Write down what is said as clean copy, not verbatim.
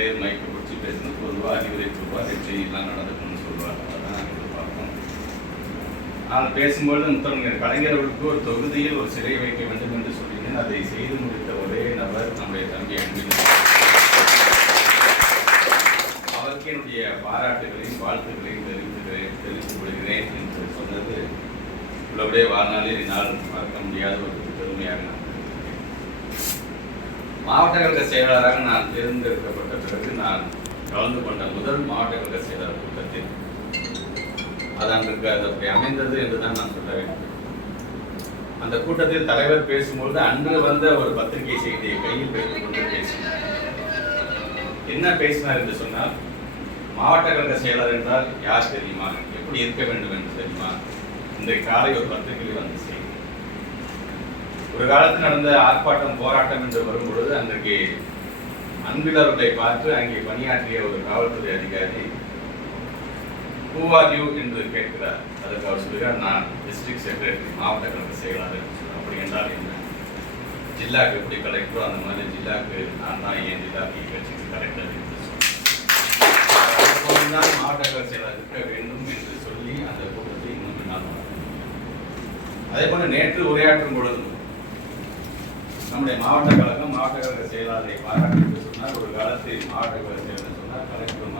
சொல்லுவாங்களே, மைக்கை பிடிச்சி பேசணும், பொதுவாக அறிவுரை சொல்லுவார், செய்யலாம் நடந்துக்கணும்னு சொல்லுவார். அதான் நாங்கள் எதிர்பார்ப்போம். ஆனால் பேசும்பொழுது கலைஞர் அவர்களுக்கு ஒரு தொகுதியில் ஒரு சிலை வைக்க வேண்டும் என்று சொல்லினேன். அதை செய்து முடித்த ஒரே நபர் நம்முடைய தம்பி அன்பின். அவருக்கு என்னுடைய பாராட்டுகளையும் வாழ்த்துக்களையும் தெரிவித்துக் கொள்கிறேன் என்று சொன்னது உள்ளபடியே வாழ்நாளில் என்னால் மறக்க முடியாத ஒரு பெருமையாக நான் மாவட்ட கழக செயலாளராக நான் தேர்ந்தெடுக்கப்பட்ட பிறகு நான் கலந்து கொண்ட முதல் மாவட்ட கழக செயலாளர் கூட்டத்தில் அது அன்றைக்கு அப்படி அமைந்தது என்றுதான் நான் சொல்ல வேண்டும். அந்த கூட்டத்தில் தலைவர் பேசும்பொழுது அன்று வந்த ஒரு பத்திரிகை செய்தியை கையில் வைத்துக் கொண்டு பேசினார். என்ன பேசினார் என்று சொன்னால், மாவட்ட கழக செயலாளர் என்றால் யார் தெரியுமா, எப்படி இருக்க வேண்டும் என்று தெரியுமா, இன்றைக்கு காலை ஒரு பத்திரிகையில் வந்து செய்தி. ஒரு காலத்தில் நடந்த ஆர்ப்பாட்டம் போராட்டம் என்று வரும்பொழுது அன்றைக்கு அன்பிலவர்களை பார்த்து அங்கே பணியாற்றிய ஒரு காவல்துறை அதிகாரி who are you என்று கேட்கிறார். அதற்கு அவர் சொல்கிறார், நான் டிஸ்ட்ரிக்ட் செக்ரட்டரி, மாவட்ட கழக செயலாளர். அப்படி என்றால் என்ன? ஜில்லாக்கு எப்படி கலெக்டரோ அந்த மாதிரி ஜில்லாக்கு நான் தான் என் ஜில்லாக்கு கட்சிக்கு கலெக்டர் என்று சொன்னார். மாவட்ட கழக செயலாளர் இருக்க வேண்டும் என்று சொல்லி அந்த கூட்டத்தை இன்னும் நான் அதே போல நேற்று உரையாற்றும் பொழுது நம்முடைய மாவட்ட கழகம் மாவட்ட கழக செயலாளரை பாராட்டி சொன்னார். ஒரு காலத்தில் மாவட்ட கழக செயலாளர் சொன்னார், கலெக்டர்